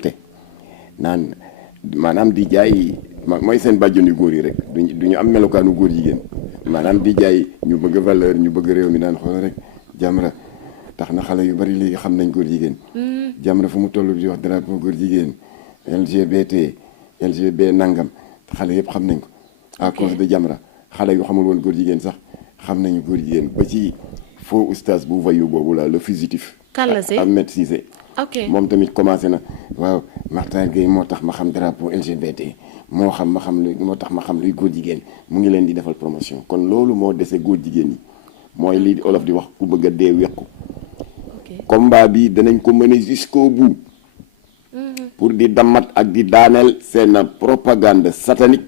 te naan maanaam di jaay mooy seen bàjjon yu góor yi rek du ñu am melokaanu góor jigéen maanaam di jaay ñu bëgg valeur ñu bëgg réew mi naan xool rek Jamra tax na xale yu bari léegi xam nañ góor jigéen. Jamra fu mu toll di wax drapeau góor jigéen LGBT LGB nangam xale yëpp xam nañ ko. à cause de Jamra xale yu xamul woon góor jigéen sax xam nañu góor jigéen ba ci faux oustaz bu vayu boobu la le fugitif. Kalla Sey Ahmed Cissé. ok moom tamit commencé na waaw Makhtar Gueye moo tax ma xam drapeau LGBT moo tax ma xam luy góor jigéen mu ngi leen di defal promotion kon loolu moo dese góor jigéen ñi mooy lii olof di wax ku bëgg a dee wekku combat bi danañ ko mener jusqu'au bout pour di damat ak di daaneel seen propagande satanique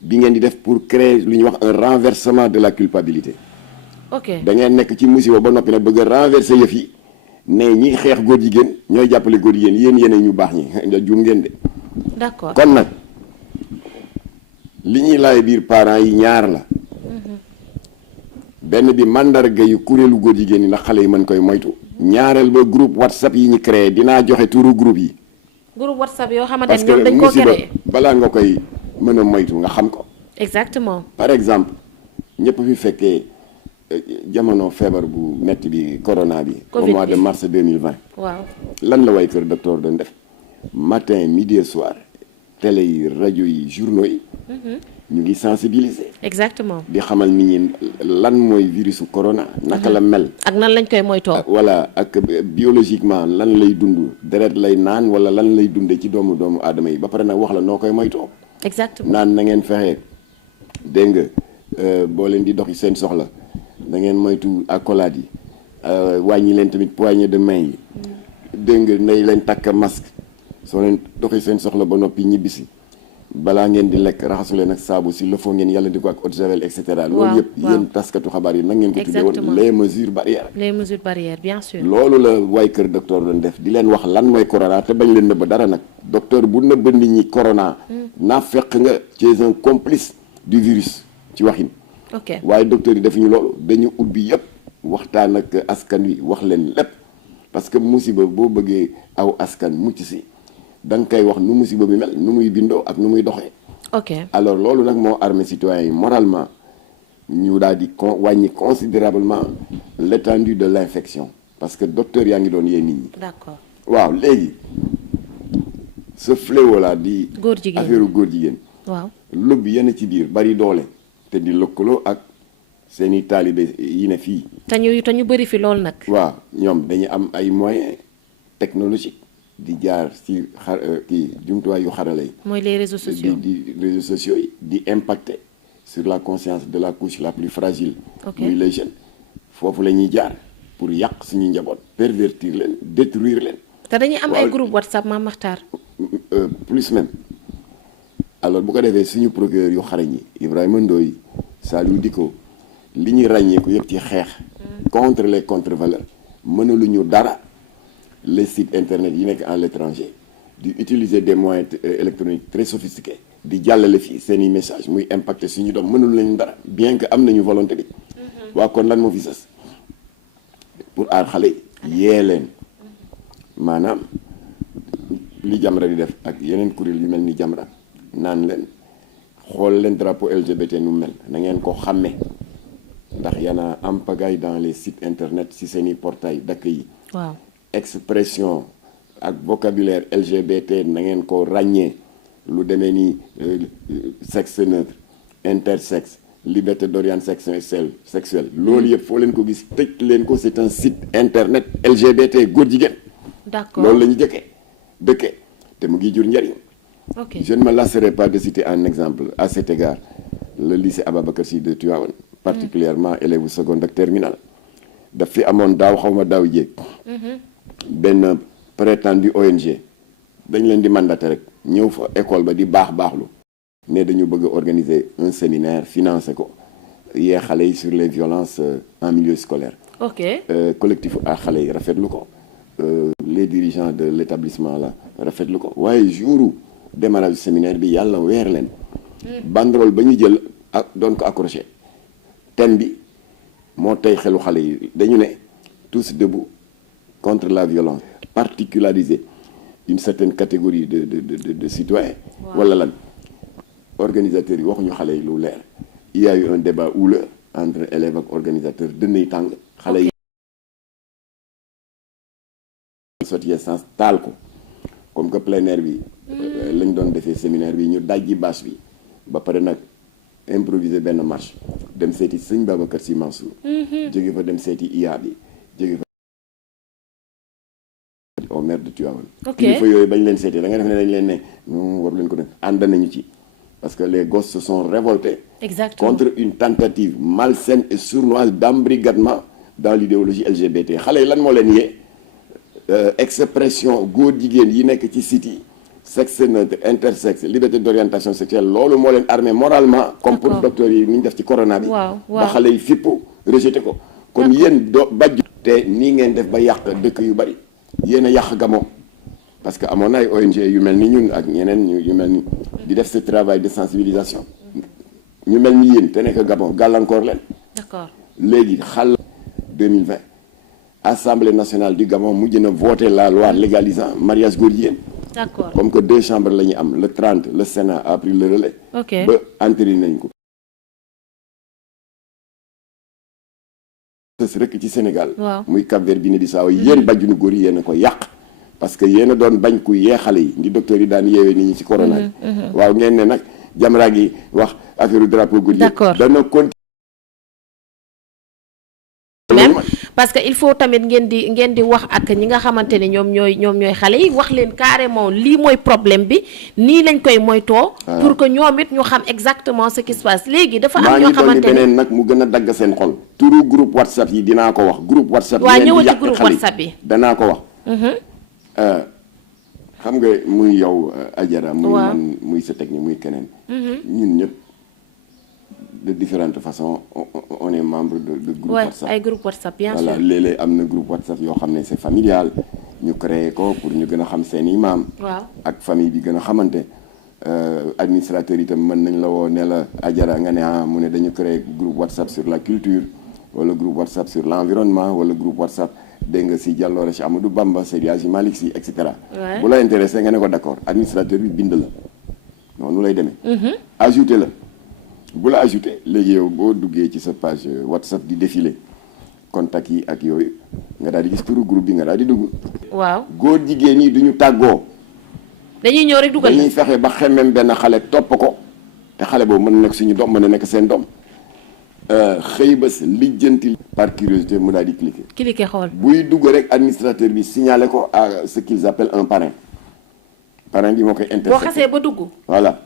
bi ngeen di def pour créer lu ñuy wax un renversement de la culpabilité. ok da ngeen nekk ci musiba ba noppi nag bëgg a renverser yëf yi ne ñi xeex góor jigéen ñooy jàppale góor jigéen yéen yéen ñu baax ñi juum ngeen de. d'accord kon nag li ñuy laay biir parents yi ñaar la. benn bi mandarga yu kuréelu góor jigéen yi ndax xale yi mën koy moytu. ñaareel ba groupe WhatsApp yi ñu créé dinaa joxe turu groupe yi. groupe WhatsApp yoo xamante ne ñoom dañ koo créé parce que musiba balaa nga koy mën a moytu nga xam ko. exactement. par exemple ñëpp fi fekkee jamono feebar bu metti bi corona bi. au mois de mars 2020. waaw lan la way kër docteur doon def matin midi et soir télé yi rajo yi journaux yi. ñu ngi sensibiliser. exactement. di xamal nit ñi lan mooy virusu corona. naka la mel. ak nan lañ koy moytoo. voilà ak biologiquement lan lay dund deret lay naan wala lan lay dundee ci doomu aadama yi ba pare nag wax la noo koy moytoo. exactement naan na ngeen fexe dégg nga boo leen di doxi seen soxla da ngeen moytu accolade yi wàññi leen tamit poignée de main yi. dégg nga nay leen takk masque soo leen doxi seen soxla ba noppi ñibbisi balaa ngeen di lekk raxasu leen ak saabu si le faut ngeen yàlla di ko ak eau de javel et cetera. loolu yëpp yéen taskatu xabaar yi nag ngeen ko tuddee woon les mesures barrières. les mesures barrières bien sûr. loolu la waay kër docteur doon def di leen wax lan mooy corona te bañ leen nëbb dara nag docteur bu nëbb nit ñi corona. naa fekk nga tu es un complice du virus ci waxin. ok waaye docteur yi defuñu loolu dañu ubbi yëpp waxtaan ak askan wi wax leen lépp parce que musiba boo bëggee aw askan mucc si. da nga koy wax nu musiba bi mel nu muy bindoo ak nu muy doxee. ok alors loolu nag moo armé citoyens yi moralement ñu daal di wàññi considérablement l'étendue de l'infection parce que docteur yaa ngi doon yee nit ñi. d'accord waaw léegi ce fléau là di. góor jigéen affaire góor jigéen. waaw lobby yenn ci biir bari doole te di lëkkaloo ak seeni taalibe yi ne fii. te ñu bëri fi loolu nag. waaw ñoom dañu am ay moyens technologiques. di jaar ci jumtuwaay yu xarala yi. mooy les réseaux sociaux di réseaux sociaux yi di impacter sur la conscience de la couche la plus fragile. muy les jeunes foofu la ñuy jaar pour yàq suñu njaboot. pervertir leen détruire leen. te dañuy am ay groupe WhatsApp Mame Makhtar. plus même alors bu ko defee suñu procureur yu xarañ yi Ibrahima Ndoye Saliou Dicko li ñuy ràññeeku yëpp ci xeex. contre les contre-valeurs mënaluñu dara. les sites internet yi nekk en l'étranger di utiliser des moyens électroniques très sophistiqués di jàllale fii seeni message muy impacter suñu doom mënul nañu dara bien que am nañu volonté bi waa kon lan moo fi sës pour aar xale yi yee leen maanaam li Jamra di def ak yeneen kuréel yu mel ni Jamra naan leen xool leen drapeau LGBT nu mel na ngeen ko xàmme ndax yana am pagaille dans les sites internet si seeni portail d'accueil yi waaw expression ak vocabulaire LGBT na ngeen ko ràññee lu demee ni sexe neutre intersexe liberté d'orientation sexuelle loolu yëpp foo leen ko gis tëj leen ko c'est un site internet LGBT góor jigéen. d'accord loolu la ñu dëkkee te mu ngi jur njariñ. ok je ne me lasserai pas de citer un exemple à cet égard le lycée Ababacar Sy de Tivaouane particulièrement élèves bu seconde ak terminale daf fi amoon daaw xaw ma daaw jéeg. benn prétendu ONG dañ leen di mandaté rek ñëw fa école ba di baaxlu ne dañu bëgg a organiser un séminaire financé ko yee xale yi sur les violences en milieu scolaire. ok collectif ak xale yi rafetlu ko les dirigeants de l'établissement la rafetlu ko waaye jouru démarrage du séminaire bi yàlla weer leen. banderole ba ñu jël ak doon ko accroché thème bi moo tey xelu xale yi dañu ne tous debout contre la violence particularisée une certaine catégorie de citoyens. wala lan organisateurs yi waxuñu xale yi lu leer. il y a eu un débat houleux entre élèves ak organisateurs dënnuy tàng. xale yi sotti essence taal ko comme que plein air bi lañ doon defee séminaire bi ñu dajji bâche bi ba pare nag improviser benn marche dem seeti sëñ Babacar Sy Mansour. jóge fa dem seeti IA bi jóge fa au maire de Tivaouane. kilifa yooyu bañ leen seeti da nga def ne dañ leen ne war leen ko def ànd nañu ci parce que les gosses se sont révoltés. Exactement. Contre une tentative malsaine et sournoise d'embrigadement dans l'idéologie LGBT xale yi lan moo leen yee expression góor jigéen yi nekk ci site yi sexe neutre intersexe liberté d'orientation sexuelle loolu moo leen armé moralement. comme pour docteur yi ni ñu def ci corona bi. ba xale yi fippu rejeté ko. kon yéen doo bajj te nii ngeen def ba yàq dëkk yu bari yéen a yàq Gabon parce que amoon na ay ONG yu mel ni ñun ak ñeneen yu mel ni di def ce travail de sensibilisation ñu mel ni yéen te nekk Gabon gàllankoor leen. D'accord. Léegi xal 2020 Assemblée nationale du Gabon mujj na voter la loi légalisant mariage góor jigéen. D'accord. Comme que 2 chambres la ñu am le 30 le Sénat a pris le relais. Ok. Ba entériné nañ ko. sës rek ci Sénégal. Waaw. Muy Cap-Vert Guinée-Bissau yéen bàjjunu góor yi yéen a ko yàq. parce que yéen a doon bañ ku yee xale yi ndi docteur yi daan yeewee nit ñi ci corona bi. waaw ngeen ne nag Jamra gi wax affaire drapeau góor yi. D'accord. Dana continuer. parce que il faut tamit ngeen di wax ak ñi nga xamante ne ñoom ñooy xale yi wax leen carrément lii mooy problème bi nii lañ koy moytoo. pour que ñoom it ñu xam exactement ce qui se passe léegi dafa am ñoo xamante ne beneen nag mu gën a dagg seen xol. turu groupe WhatsApp yi dinaa ko wax groupe WhatsApp. waaw ñëwati groupe WhatsApp yi danaa ko wax. xam nga muy yow Adjara. muy man muy sa technique muy keneen. ñun ñëpp. de différentes façons on est membre de groupe WhatsApp. ay groupe WhatsApp bien sûr. Voilà léeg-léeg am na groupe WhatsApp yoo xam ne c'est familial ñu créé ko pour ñu gën a xam seen i maam. waaw ak famille bi gën a xamante. Administrateur itam mën nañ la woo ne la Adjara nga ne mu ne dañu créé groupe WhatsApp sur la culture wala groupe WhatsApp sur l'environnement wala groupe WhatsApp dégg nga si jàlloore si Amadou Bamba Seydi Hadji Malick Sy et cetera. bu la intéressé nga ne ko d'accord administrateur bi bind la noonu lay demee. ajouté la. bu la ajouté léegi yow boo duggee ci sa page WhatsApp di défilé contact yi ak yooyu nga daal di gis turu groupe bi nga daal di dugg. waaw góor jigéen ñi duñu tàggoo. dañuy ñëw rek dugal dañuy fexe ba xemmem benn xale topp ko te xale boobu mën na nekk suñu doom mën na nekk seen doom xëy bés lijjanti par curiosité mu daal di cliquer xool buy dugg rek administrateur bi signalé ko à ce qu'ils appellent un parrain bi moo koy intercepté. boo xasee ba dugg. voilà.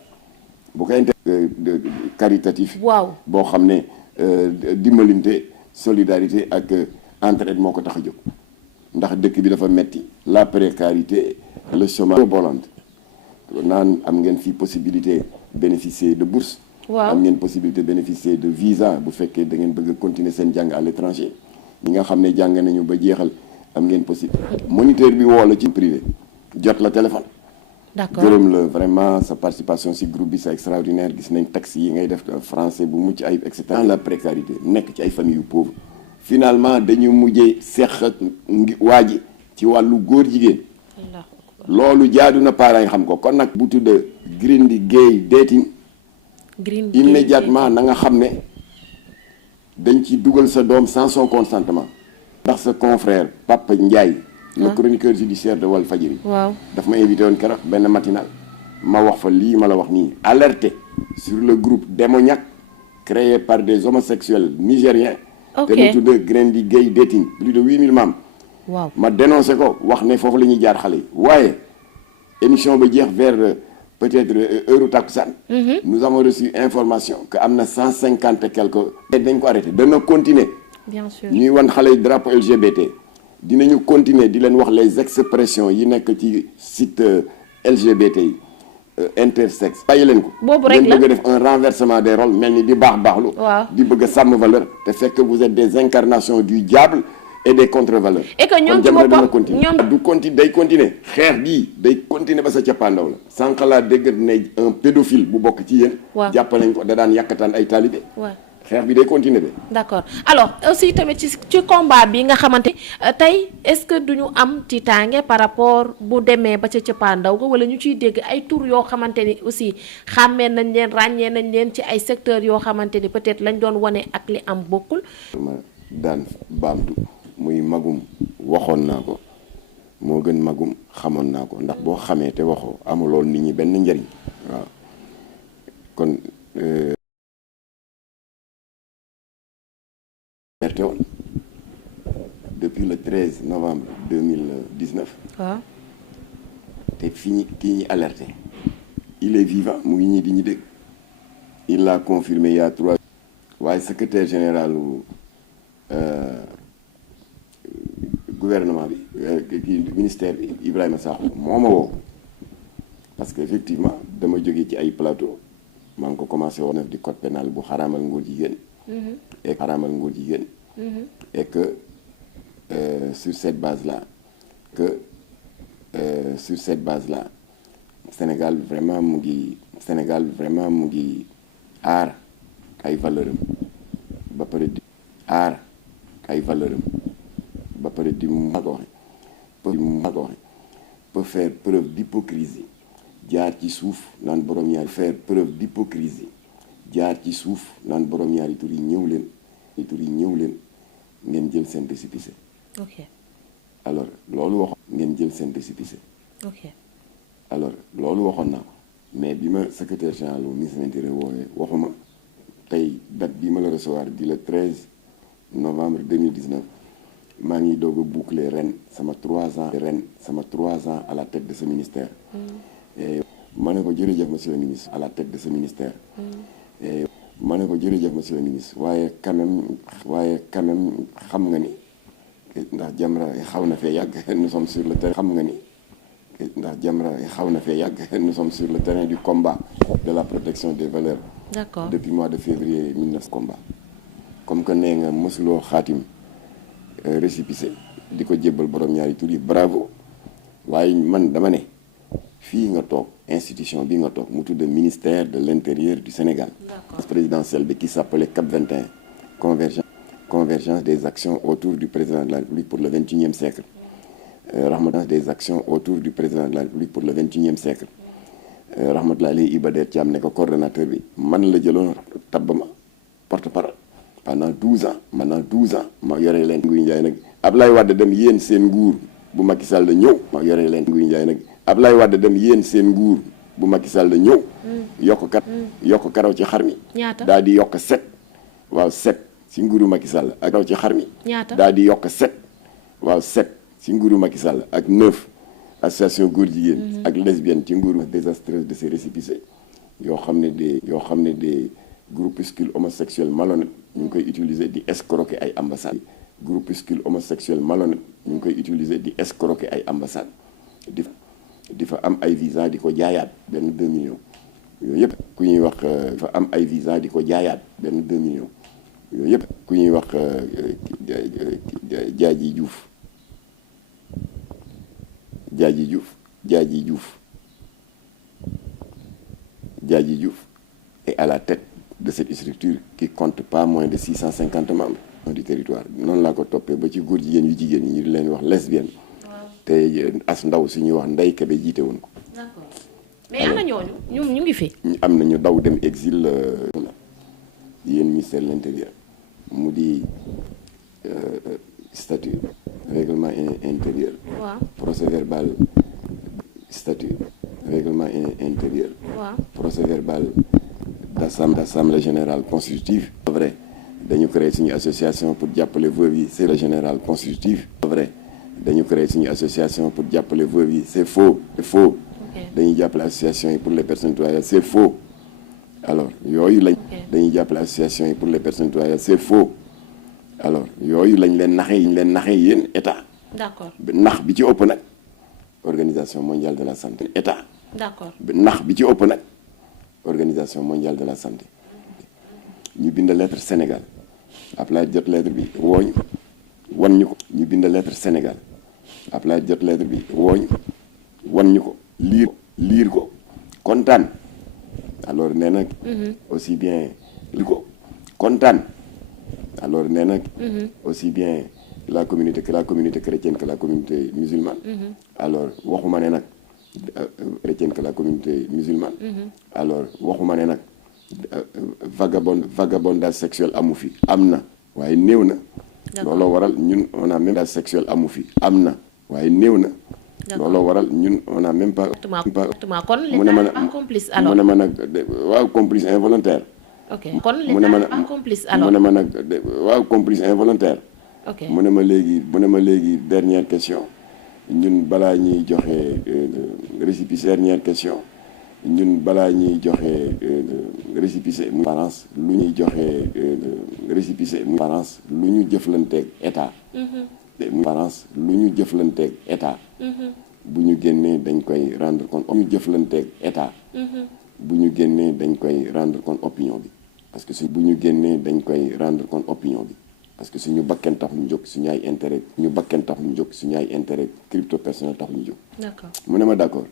bu ko de caritatif. waaw boo xam ne dimbalante solidarité ak entraide moo ko tax a jóg ndax dëkk bi dafa metti la précarité le chômage bolante naan am ngeen fi possibilité bénéficier de bourse. waaw am ngeen possibilité bénéficier de visa bu fekkee da ngeen bëgg a continuer seen jàng à l'étranger ñi nga xam ne jàng nañu ba jeexal am ngeen possibilité. moniteur bi woo la ci privé jot la téléphone. D'accord. Gërëm la vraiment sa participation ci groupe bi c'est extraordinaire gis nañ texte yi ngay def français bu mucc ayib et cetera. dans la précarité nekk ci ay familles yu pauvres finalement dañu mujjee seq ak waa ji ci wàllu góor jigéen. loolu jaadu na parents yi xam ko kon nag bu tudd green di gay dating. green immédiatement na nga xam ne dañ ci dugal sa doom sans son consentement. ndax sa confrère Papa Ndiaye. le chroniqueur judiciaire de Walfadjri. waaw daf ma invité woon keroog benn matinal ma wax fa lii ma la wax nii alerté sur le groupe démoniaque créé par des homosexuels nigériens. te mu tudd Green Gay Dating plus de 8000 membres. waaw ma dénoncé ko wax ne foofu la ñuy jaar xale yi waaye émission ba jeex vers peut-être heure takkusaan. nous avons reçu information que am na 150 et quelques. dañ ko arrêté dana continuer. bien sûr ñuy wan xale yi drapeau LGBT. dinañu continuer di leen wax les expressions yi nekk ci site LGBT yi intersexe bàyyi leen ko. boobu rek la bëgg a def un renversement des rôles mel ni di baaxlu. waaw di bëgg a sàmm valeur te fekk vous êtes des incarnations du diable et des contre-valeurs. et que ñoom ci boppam ñoom du continuer day continuer xeex bii day continuer ba sa cappaandaw la. sànq laa dégg ne un pédophile bu bokk ci yéen. waaw jàpp nañ ko da daan yàkkataan ay talibé. waaw xeex bi day continuer de. d'accord alors aussi tamit ci combat bi nga xamante tey est-ce que duñu am tiitaange par rapport bu demee ba ca cëppaandaw ga wala ñu ciy dégg ay tur yoo xamante ni aussi xàmmee nañ leen ràññee nañ leen ci ay secteurs yoo xamante ni peut-être lañ doon wane ak li am bokkul. ma daan baamtu muy magum waxoon naa ko moo gën magum xamoon naa ko ndax boo xamee te waxoo amuloon nit ñi benn njariñ waaw kon. Depuis le 13 novembre 2019. waaw. te fi ñu kii ñi alerté il est vivant mu ngi ñii di ñu dégg il l'a confirmé il y a 3 waaye secrétaire général gouvernement bi kii ministère bi Ibrahima Sakho moo ma woo parce que effectivement dama jógee ci ay plateau maa ngi ko commencé woon di code pénal bu xaraamal ngóor jigéen et xaraamal ngóor jigéen et que sur cette base là Sénégal vraiment mu ngi aar ay valeur am ba pare di aar ay valeur am ba pare di ma ko waxe peut faire preuve d'hypocrisie jaar ci suuf naan borom ñaari faire preuve d'hypocrisie jaar ci suuf naan borom ñaari tur yi ñëw leen ngeen jël seen récépissé. ok. alors loolu waxoon ngeen jël seen récépissé. ok. alors loolu waxoon naa ko mais bi ma secrétaire général bu ministre de l'Intérieur woowee waxuma tey date bi ma la recevoir di le 13 novembre 2019 maa ngi doog a boucler ren sama 3 ans à la tête de ce ministère. et ma ne ko jërëjëf monsieur le ministre à la tête de ce ministère. et ma ne ko jërëjëf monsieur le ministre waaye quand même xam nga ni ndax Jamra xaw na fee yàgg nous sommes sur le terrain nous sommes sur le terrain du combat de la protection des valeurs. d'accord depuis mois de février 19 combat comme que nee nga mosuloo xaatim récépissé di ko jébbal borom ñaari tur yi bravo waaye man dama ne fii nga toog institution bi nga toog mu tudd ministère de l'Intérieur du Sénégal. présidentielle bi qui s'appelait CAP 21 convergence des actions autour du président de la République pour le 21e siècle. Rahmatullah des actions autour du président de la République pour le 21e siècle. Rahmatullah Ali Iba Der Thiam ne ko coordonnateur bi man la jëloon tabb ma porte-parole pendant 12 ans ma yore leen Nguy Ndiaye nag Ablaye Wade dem yéen seen nguur bu Macky Sall la ñëw ma yore leen Nguy Ndiaye nag Ablaye Wade dem yéen seen nguur bu Macky Sall la ñëw yokk karaw ci xar mi daal di yokk 7 waaw 7 si nguuru Macky Sall ak karaw ci xar mi daal di yokk 7 waaw 7 si nguuru Macky Sall ak 9 association góor jigéen ak lesbienne ci nguuru désastreuse de ces récépissés yoo xam ne des groupuscules homosexuels malhonnêtes ñu ngi koy utiliser di escroquer ay ambassades groupuscules homosexuels malhonnêtes ñu ngi koy utiliser di escroquer ay ambassades di fa am ay visa di ko jaayaat benn 2 millions yooyu yëpp ku ñuy wax fa am ay visa di ko jaayaat benn 2 millions yooyu yëpp ku ñuy wax Jaaji Diouf est à la tête de cette structure qui compte pas moins de 650 membres du territoire noonu laa ko toppee ba ci góor jigéen yu jigéen ñi ñu leen wax lesbienne te as ndaw su ñuy wax Ndeye Kébé jiite woon ko. d'accord mais ana ñooñu ñu ngi fi. am na ñu daw dem exil yéen ministère de l'Intérieur mu di statut règlement intérieur. waaw procès verbal statut règlement intérieur. waaw procès verbal d'assemblée générale constitutive. c'est vrai dañu créé suñu association pour jàppale veuves yi c'est la générale constitutive. c'est vrai dañu créé suñu association pour jàppale veuves yi c'est faux. dañuy jàppale association yi pour les personnes toisées c'est faux. alors yooyu lañ. dañuy jàppale association yi pour les personnes toisées c'est faux. alors yooyu lañ leen naxee yéen état. d'accord nax bi ci ëpp nag organisation mondiale de la santé état. d'accord nax bi ci ëpp nag organisation mondiale de la santé ñu bind lettre Sénégal Ablaye jot lettre bi wooñu wan ñu ko ñu bind lettre Sénégal Ablaye jot lettre bi wooñu wan ñu ko liir ko kontaan alors nee na aussi bien li ko kontaan. Alors nee na aussi bien la communauté chrétienne que la communauté musulmane. Alors waxuma ne nag chrétienne que la communauté musulmane. Alors waxuma ne nag vagabondage sexuel amu fi am na waaye néew na. looloo waral ñun on a même pas sexuel amu fi am na waaye néew na. looloo waral ñun on a même pas. kon l'État pas complice alors mu ne ma nag waaw complice involontaire. ok kon l'État pas complice alors mu ne ma nag waaw complice involontaire. ok mu ne ma léegi dernière question ñun balaa ñuy joxe récépissé dernière question ñun balaa ñuy joxe récépissé mu parence lu ñuy joxe récépissé mu parence lu ñu jëflanteeg état. mu parence lu ñu jëflanteeg état. bu ñu génnee dañ koy rendre compte ñu jëflanteeg état. bu ñu génnee dañ koy rendre compte opinion bi parce que bu ñu génnee dañ koy rendre compte opinion bi parce que suñu bakken tax ñu jóg suñu ay intérêt ñu bakken tax ñu jóg suñu ay intérêt crypto personnel tax ñu jóg. d'accord mu ne ma d'accord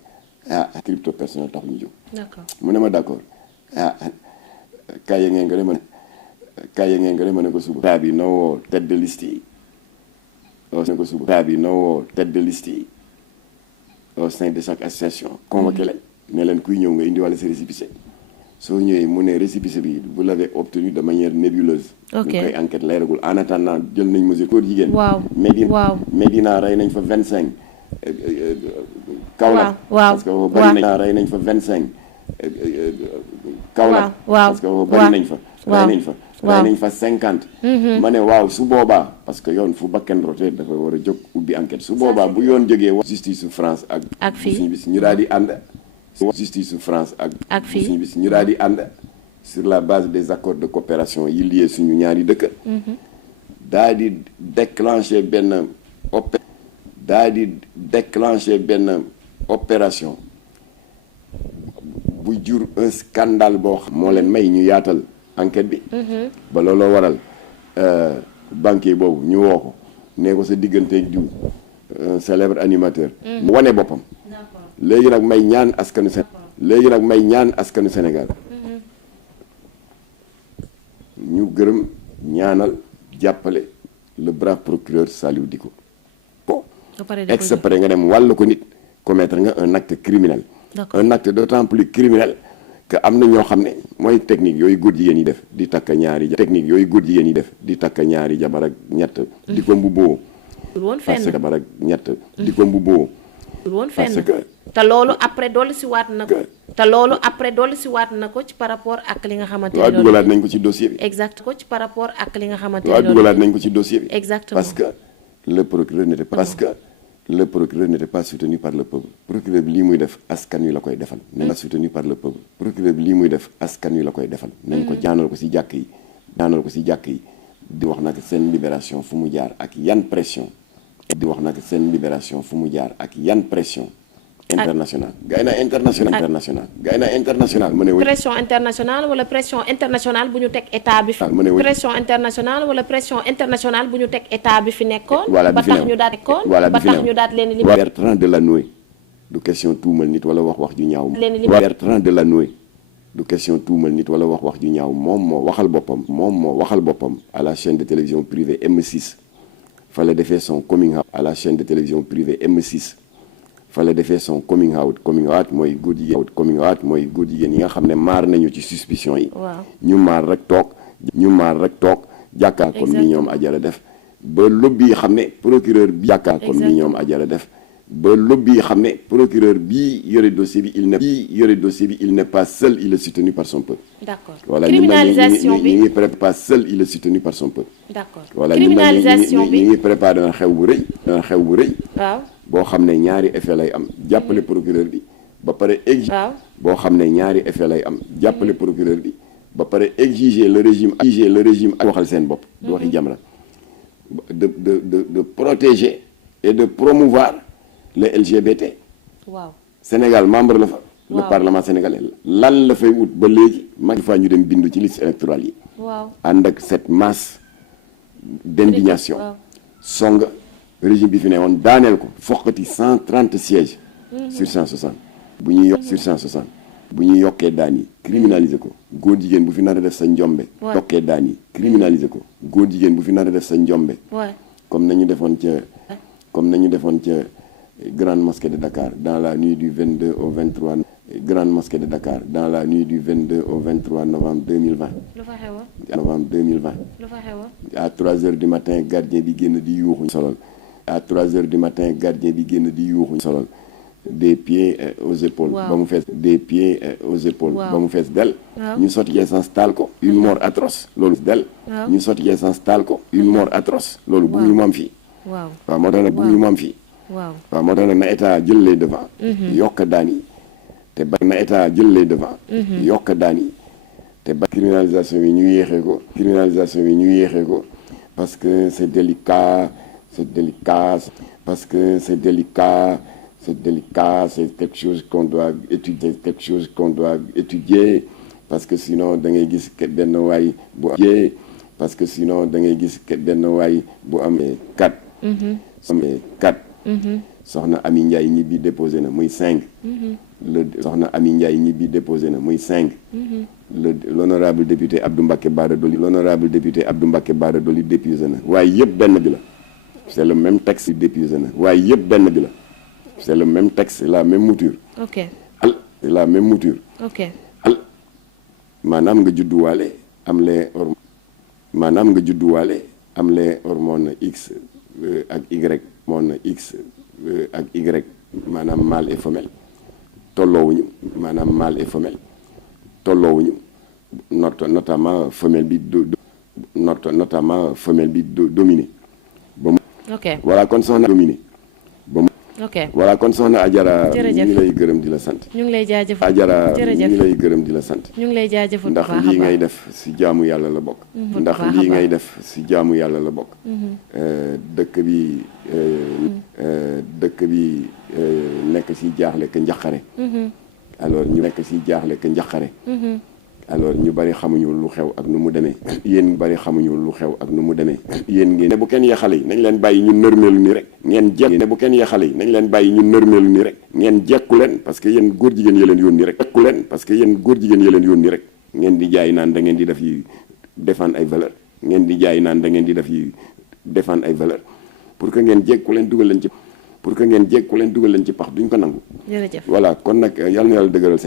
crypto personnel tax ñu jóg. d'accord mu ne ma d'accord kaye ngeen nga de ma ne ko suba. taa bi na woo tête de liste yi ne ko suba. taa bi na woo tête de liste yi au sein de chaque association. convoqué leen ne leen kuy ñëw nga indiwale sa récépissé soo ñëwee mu ne récépissé bi vous l'avez obtenu de manière nébuleuse. ok ñu koy enquête leeragul en attendant jël nañ mesure. góor jigéen. waaw Médina rey nañ fa 25. Kaolack parce que boobu bari nañ rey nañ fa 25. Kaolack parce que boobu bari nañ fa. rey nañ fa 50. ma ne waaw su boobaa parce que yoon fu bakken rote dafa war a jóg ubbi enquête su boobaa bu yoon jógee wax justice su France ak fii suñu bis ñu daal di ànd. justice su France ak fii suñu bis ñu daal di ànd sur la base des accords de coopération yi lié suñu ñaari dëkk. daal di déclencher benn opération bu jur un scandale boo xam moo leen may ñu yaatal enquête bi. ba looloo waral banquier boobu ñu woo ko nee ko sa digganteeg diw un célèbre animateur. mu wane boppam. léegi nag may ñaan askanu Sénégal ñu gërëm ñaanal jàppale le brave procureur Saliou Dicko exprès nga dem wàll ko nit commettre nga un acte criminel. un acte d'autant plus criminel que am na ñoo xam ne mooy technique yooyu góor jigéen yi def di takk ñaari jabar ak ñett di ko mbubboo parce que jabar ak ñett di ko mbubboo parce que te loolu après dolli si waat na ko ci par rapport ak li nga xamante ne waaw dugalaat nañ ko ci dossier bi exact ko ci par rapport ak li nga xamante ne waaw dugalaat nañ ko ci dossier bi exactement parce que le procureur n'était pas soutenu par le peuple procureur bi lii muy def askan wi la koy defal nañ ko soutenu par le peuple procureur bi lii muy def askan wi la koy defal nañ ko ñaanal ko ci jàkk yi di wax nag seen libération fu mu jaar ak yan pression international gay naa international ma ne pression internationale wala pression internationale bu ñu teg état bi fi pression internationale wala pression internationale bu ñu teg état bi fi nekkoon ba tax ñu daat leen libéré Bertrand Delanoë du question tuumal nit wala wax ju ñaaw Bertrand Delanoë du question tuumal nit wala wax ju ñaaw moom moo waxal boppam à la chaîne de télévision privée M6 fa la defee son coming out à la chaîne de télévision privée M6 fa la defee son coming out mooy góor jigéen yi nga xam ne maar nañu ci suspicion yi. ñu maar rek toog jàkkaar comme ni ñoom Adjara def ba lobby yi xam ne procureur bi jàkkaar comme ni ñoom Adjara def ba lobby yi xam ne procureur bii yore dossier bi il n'est pas seul, il est soutenu par son peuple. D'accord. Voilà, criminalisation bi il n'est pas seul, il est soutenu par son peuple. D'accord. Voilà, criminalisation bi ñu ngi préparé un xew bu rëy waaw boo xam ne ñaari effet lay am jàppale procureur bi ba pare waaw boo xam ne ñaari effet lay am jàppale procureur bi ba pare exiger le régime ak waxal seen bopp du waxi Jamra de protéger et de promouvoir les LGBT. waaw Sénégal membre la fa le waaw. parlement sénégalais lan la fay wut ba léegi mag fa ñu dem bindu ci liste électorale yi waaw ànd ak cette masse d'indignation waaw. song régime bi fi ne woon daaneel ko foqati 130 sièges sur 160 bu ñuy yokk sur 160 bu ñu yokkee daan yi criminaliser ko góor jigéen bu fi nar a def sa njombe yokkee daan yi criminaliser ko góor jigéen bu fi nar a def sa njombe comme nañu defoon ca grande mosquée de Dakar dans la nuit du 22 au 23 grande mosquée de Dakar dans la nuit du 22 au 23 novembre 2020 novembre 2020 à 3 heures du matin gardien di génn di yuuxu solol à 3 heures du matin gardien di génn di yuuxu solol des pieds aux épaules ba mu fees des pieds aux épaules ba mu fees del ñu sotti essence taal ko une mort atroce loolu del ñu sotti essence taal ko une mort atroce loolu bëgguñu mu am fii waaw moo tax nag bëgguñu mu am fii waaw moo tax nag na état jël les devants yokk daan yi te ba na état jël les devants yokk daan yi te ba criminalisation yi ñu yéexee ko parce que c'est délicat parce que c'est délicat c'est quelque chose qu'on doit étudier parce que sinon da ngay gis benn waay bu am parce que sinon da ngay gis benn waay bu amee 4 soxna Ami Ndiaye ñibbi déposé na muy 5 soxna Ami Ndiaye ñibbi déposé na muy 5 l'honorable député Abdou Mbacké Bara Dolly déposé na waaye yëpp benn bi la c'est le même texte déposé na waaye yëpp benn bi la c'est le même texte la même mouture c'est la même mouture maanaam nga judduwaale am les hormones X ak Y hormone X ak Y maanaam mâle et femelle tolloowuñu maanaam mâle et femelle tolloowuñu notamment femelle bi dominé ba mu voilà kon soxna dominé ba mu voilà kon soxna Adjara ñu ngi lay gërëm di la sant ñu ngi lay jaajëfal Adjara ñu ngi lay gërëm di la sant ñu ngi lay jaajëfal ndax lii ngay def ci jaamu yàlla la bokk dëkk bi nekk ci jaaxle ka njaqare alors ñu nekk ci jaaxle ka njaqare alors ñu bari xamuñu lu xew ak nu mu demee yéen bari xamuñu lu xew ak nu mu demee yéen ngeen ne bu kenn yee xale yi nañ leen bàyyi ñu nërmeelu ni rek ngeen jekk ne bu kenn yee xale yi nañ leen bàyyi ñu nërmeelu ni rek ngeen jekku leen parce que yéen góor jigéen yee leen yónni rek jekku leen parce que yéen góor jigéen yee leen yónni rek ngeen di jaay naan da ngeen di def yi défendre ay valeur ngeen di jaay naan da ngeen di def yi défendre ay valeur pour que ngeen jekku leen dugal leen ci pax duñ ko nangu. jërëjëf voilà kon nag yàlla na yàlla dëgëral